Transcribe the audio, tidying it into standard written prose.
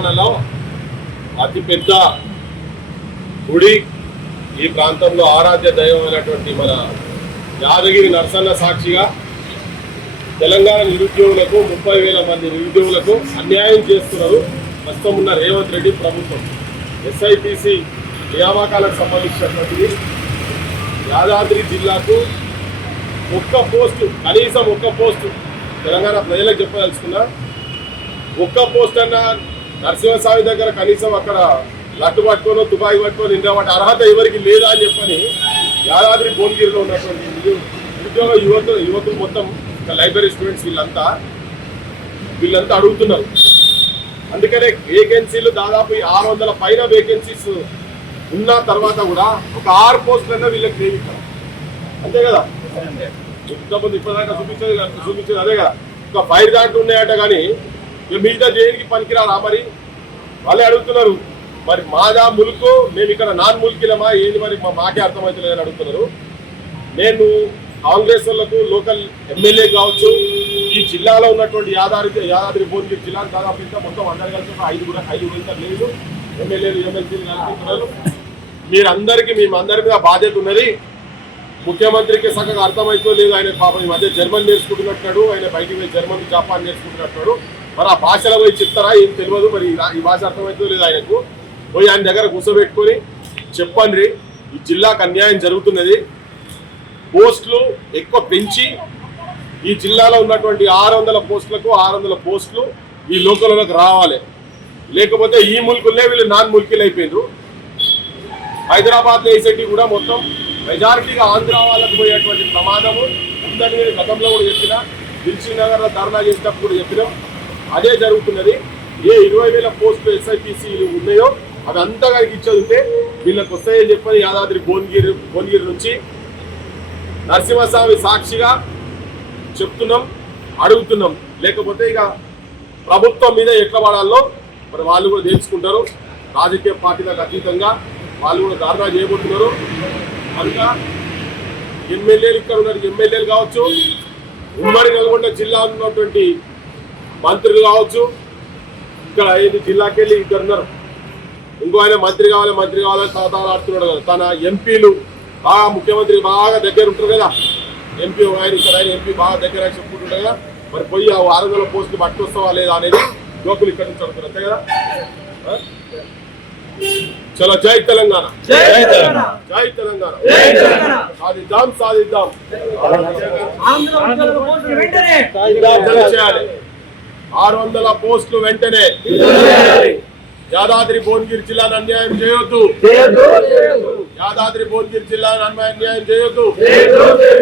తెలంగాణలో అతిపెద్ద గుడి, ఈ ప్రాంతంలో ఆరాధ్య దైవమైనటువంటి మన యాదగిరి నరసన్న సాక్షిగా తెలంగాణ నిరుద్యోగులకు 30,000 మంది నిరుద్యోగులకు అన్యాయం చేస్తున్నారు ప్రస్తుతం ఉన్న రేవంత్ రెడ్డి ప్రభుత్వం. ఎస్ఐపిసి నియామకాలకు సంబంధించినటువంటి యాదాద్రి జిల్లాకు ఒక్క పోస్టు, కనీసం ఒక్క పోస్టు తెలంగాణ ప్రజలకు చెప్పదలుచుకున్నా, ఒక్క పోస్ట్ అన్న నరసింహస్వామి దగ్గర కనీసం అక్కడ లట్టు పట్టుకొని తుపాయి పట్టుకొని ఇంటి అర్హత ఎవరికి లేదా అని చెప్పని యాదాద్రి భువనగిరిలో ఉన్నటువంటి నిరుద్యోగ యువకులు మొత్తం లైబ్రరీ స్టూడెంట్స్ వీళ్ళంతా అడుగుతున్నారు. అందుకనే వేకెన్సీలు దాదాపు 600 పైన వేకెన్సీస్ ఉన్న తర్వాత కూడా ఒక 6 పోస్టులన్నా వీళ్ళకి నియమిస్తారు. అంతే కదా, ఇంతకుముందు ఇప్పటిదాకా చూపించేది అదే కదా. ఒక 5 దాంట్లో ఉన్నాయట, కానీ మిగతా చేయడానికి పనికిరారా? మరి వాళ్ళే అడుగుతున్నారు, మరి మాదా ములుకు, మేము ఇక్కడ నాన్ ములికిలమా ఏంది, మరి మాకే అర్థమవుతలేదని అడుగుతున్నారు. నేను కాంగ్రెస్ వాళ్ళకు లోకల్ ఎమ్మెల్యే కావచ్చు, ఈ జిల్లాలో ఉన్నటువంటి యాదాద్రి భువనగిరి జిల్లా దాదాపు ఇంకా మొత్తం అందరు కలిసి ఒక 5 లేదు ఎమ్మెల్యేలు ఎమ్మెల్సీలు కనిపిస్తున్నారు. మీరందరికీ మేమందరి మీద బాధ్యత ఉన్నది. ముఖ్యమంత్రికి సగంగా అర్థమవుతూ లేదు. ఆయన పాపం ఈ మధ్య జర్మన్ నేర్చుకుంటున్నట్టు, ఆయన బయటికి పోయి జర్మన్ జపాన్ నేర్చుకుంటున్నట్టు. మరి ఆ భాషలో పోయి చెప్తారా ఏం తెలియదు. మరి ఈ భాష అర్థమవుతూ లేదు. ఆయనకు పోయి ఆయన దగ్గర కూర్చోబెట్టుకొని చెప్పండి, ఈ జిల్లాకు అన్యాయం జరుగుతున్నది, పోస్టులు ఎక్కువ పెంచి ఈ జిల్లాలో ఉన్నటువంటి 600 పోస్టులు ఈ లోకల్లోకి రావాలి. లేకపోతే ఈ ముల్కులనే వీళ్ళు నాన్ ముల్కీలు అయిపోయిండ్రు. హైదరాబాద్ ఏసెట్టి కూడా మొత్తం మెజారిటీగా ఆంధ్ర వాళ్ళకు పోయేటువంటి ప్రమాదము ఉందని గతంలో కూడా చెప్పినా, దిల్సుఖ్నగర్లో ధర్నా చేసినప్పుడు కూడా చెప్పినాం. అదే జరుగుతున్నది. ఏ 20,000 పోస్టులు ఎస్ఐపిసిలు ఉన్నాయో అవి అంతా కనుక ఇచ్చేదింటే వీళ్ళకి వస్తాయని చెప్పని యాదాద్రి భువనగిరి నుంచి నరసింహస్వామి సాక్షిగా చెప్తున్నాం, అడుగుతున్నాం. లేకపోతే ఇక ప్రభుత్వం మీద ఎట్లా పడాలో మరి వాళ్ళు కూడా తెలుసుకుంటారు. రాజకీయ పార్టీలకు అతీతంగా వాళ్ళు కూడా ధర్నా చేయబోతున్నారు. కనుక ఎమ్మెల్యేలు ఇక్కడ ఉన్నారు, ఎమ్మెల్యేలు కావచ్చు, ఉమ్మడి నల్గొండ జిల్లా ఉన్నటువంటి మంత్రులు కావచ్చు, ఇక్కడ 5 జిల్లాకి వెళ్ళి 2 ఉన్నారు. ఇంకో ఆయన మంత్రి కావాలని తాతాడుతున్నాడు కదా. తన ఎంపీలు బాగా ముఖ్యమంత్రి బాగా దగ్గర ఉంటారు కదా, ఎంపీ ఆయన ఇక్కడ ఆయన ఎంపీ బాగా దగ్గర చెప్పుకుంటుంటారు కదా. మరి పోయి ఆ 600 పోస్టులు పట్టుకొస్తావా లేదా అనేది యువకులు ఇక్కడ నుంచి అడుగుతారు. అంతే కదా. చలో, జై తెలంగాణ, జై తెలంగాణ, సాధిద్దాం 600 పోస్టులు వెంటనే. యాదాద్రి భువనగిరి జిల్లాను అన్యాయం చేయొద్దు, యాదాద్రి భువనగిరి జిల్లాను అన్యాయం చేయొద్దు.